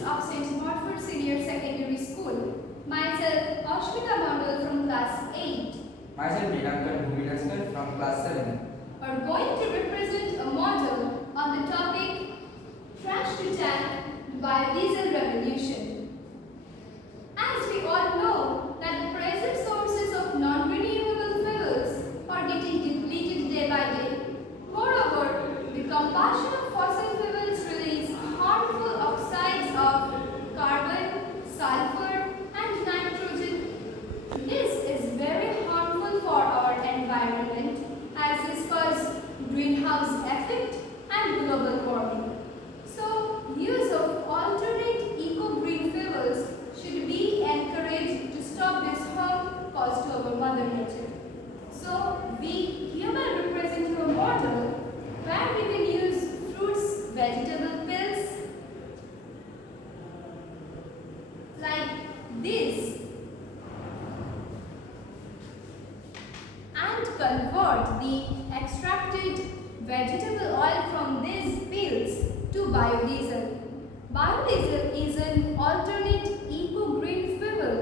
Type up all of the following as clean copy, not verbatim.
students of St. Morford Senior Secondary School. Myself, Ashmita Mandal from class 8, Myself, Nilankar Bhuminaskar from class 7. are going to represent a model on the topic Trash to Tank Biodiesel Revolution. As we all know that the present sources of non-renewable fuels are getting depleted day by day. Moreover, the combustion of fossil fuels release harmful oxides of carbon, sulfur, and nitrogen. This is very harmful for our environment as this causes greenhouse effect and global warming. So, use of alternate eco-green fuels should be encouraged to stop this harm caused to our mother nature. So, we hereby represent you a model where we can use fruits, vegetable pills like this and convert the extracted vegetable oil from these pills to biodiesel. Biodiesel is an alternate eco-green fuel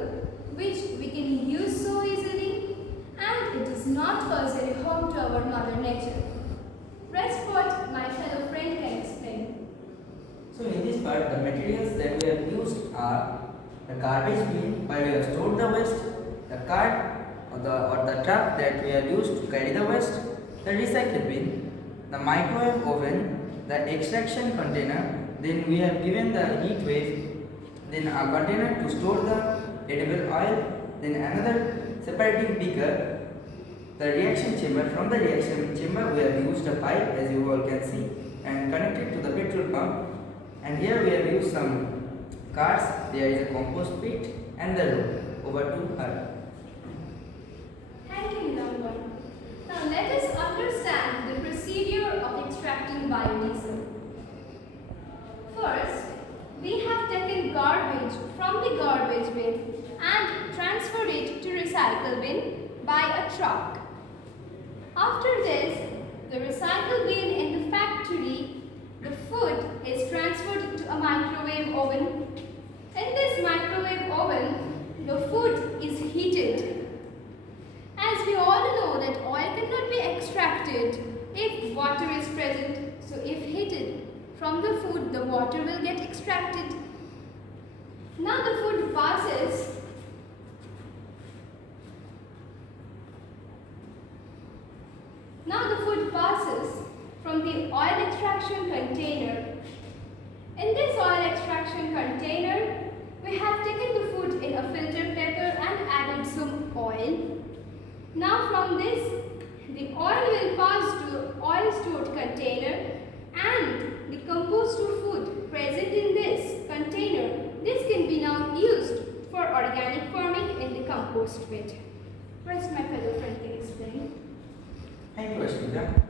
which we can use so easily and it does not cause any harm to our mother nature. Rest what my fellow friend can explain. So in this part, the materials that we have used are the garbage bin where we have stored the waste, the cart or the truck that we have used to carry the waste, the recycle bin, the microwave oven, the extraction container, then we have given the heat wave, then a container to store the edible oil, then another separating beaker, the reaction chamber. From the reaction chamber we have used a pipe as you all can see and connected to the petrol pump, and here we have used some carts, there is a compost pit and the road. Over to her. Thank you, Nilambar. Now let us understand the procedure of extracting biodiesel. First, we have taken garbage from the garbage bin and transferred it to recycle bin by a truck. After this, the recycle bin in the factory, the food is transferred to a microwave oven. In this microwave oven, the food is heated. As we all know that oil cannot be extracted if water is present, so if heated from the food, the water will get extracted. Now the food passes from the oil extraction container. In this oil extraction container, we have taken the food in a filter paper and added some oil. Now from this, the oil will pass to oil stored container and the compost of food present in this container. This can be now used for organic farming in the compost pit. Rest my fellow friend can explain. Thank you, Ashmita.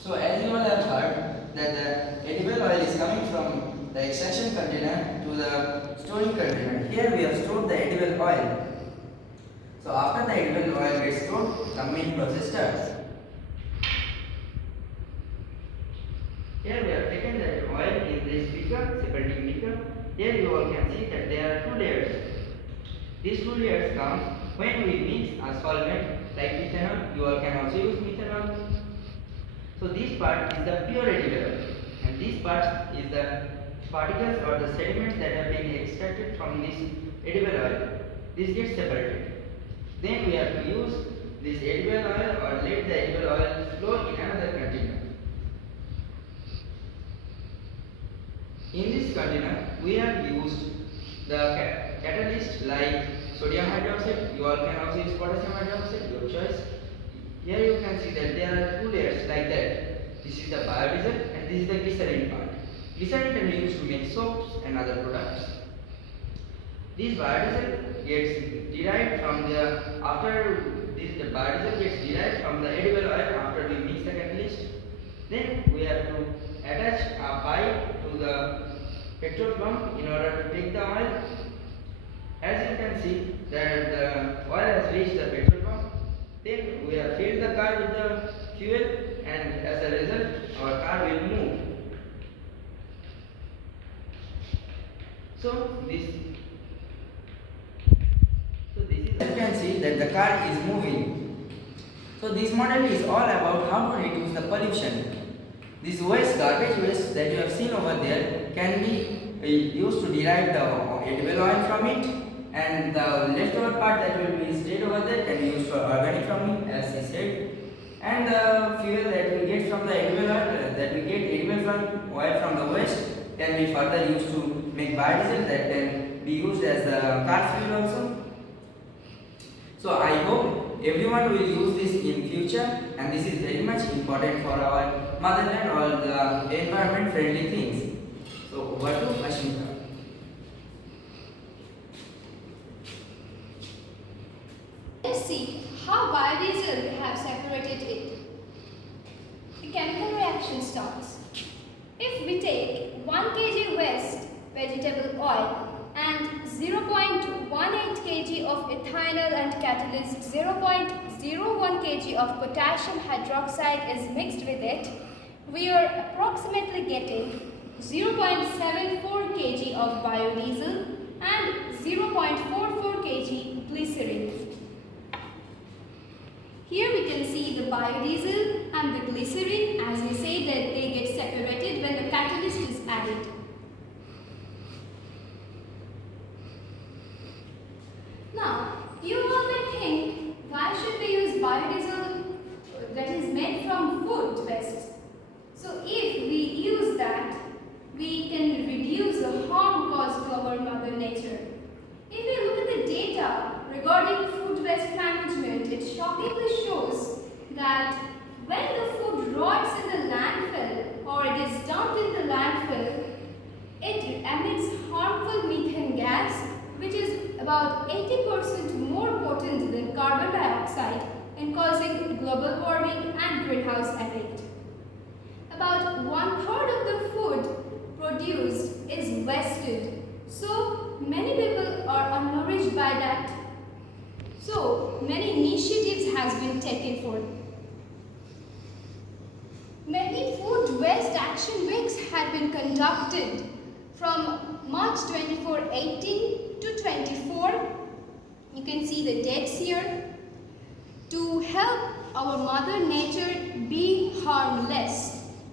So as you all have heard that the edible oil is coming from the extraction container to the storing container. Here we have stored the edible oil. So after the edible oil gets stored, the main process starts. Here we have taken the oil in this beaker, separating beaker. Here you all can see that there are two layers. These two layers come when we mix a solvent like methanol. You all can also use methanol. So this part is the pure edible oil, and this part is the particles or the sediments that have been extracted from this edible oil. This gets separated. Then we have to use this edible oil or let the edible oil flow in another container. In this container, we have used the catalyst like sodium hydroxide. You all can also use potassium hydroxide, your choice. Here you can see that there are two layers like that. This is the biodiesel and this is the glycerin part. Glycerin can be used to make soaps and other products. This biodiesel gets derived from the biodiesel gets derived from the edible oil after we mix the catalyst. Then we have to attach a pipe to the petrol pump in order to take the oil. As you can see that the oil has reached the petrol pump. Then we have filled the car with the fuel and as a result our car will move. So this is you can see that the car is moving. So this model is all about how to reduce the pollution. This waste, garbage waste that you have seen over there can be used to derive the edible oil from it, and the leftover part that will be stayed over there can be used for organic farming as he said, and the fuel that we get from the edible oil from oil from the waste can be further used to make biodiesel that can be used as the car fuel also. So I hope everyone will use this in future, and this is very much important for our motherland or the environment friendly things. So over to Ashmita. Let's see how biodiesel they have separated it. The chemical reaction starts. If we take 1 kg waste vegetable oil and 0.18 kg of ethanol and catalyst 0.01 kg of potassium hydroxide is mixed with it, we are approximately getting 0.74 kg of biodiesel and 0.44 kg glycerin. Here we can see the biodiesel and the glycerin, as we say that they get separated when the catalyst is added. Now, you all may think, why should we use biodiesel that is made from food waste? So if we use that, we can reduce the harm caused to our mother nature. If we look at the data regarding food waste management, it shockingly shows that when the food rots in the landfill or it is dumped in the landfill, it emits harmful methane gas, which is about 80% more potent than carbon dioxide in causing global warming and greenhouse effect. About 1/3 of the food produced is wasted. So many people are malnourished by that. So many initiatives has been taken for. Many food waste action weeks had been conducted from March 24, 18 to 24. You can see the dates here. To help our mother nature be harmless.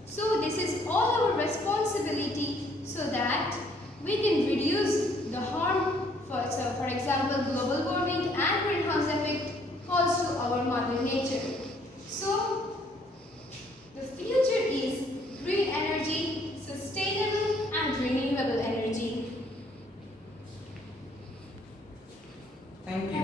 So this is all our responsibility so that we can reduce the harm for example global warming and greenhouse effect caused to our mother nature. So the future is green energy, sustainable and renewable energy. Thank you.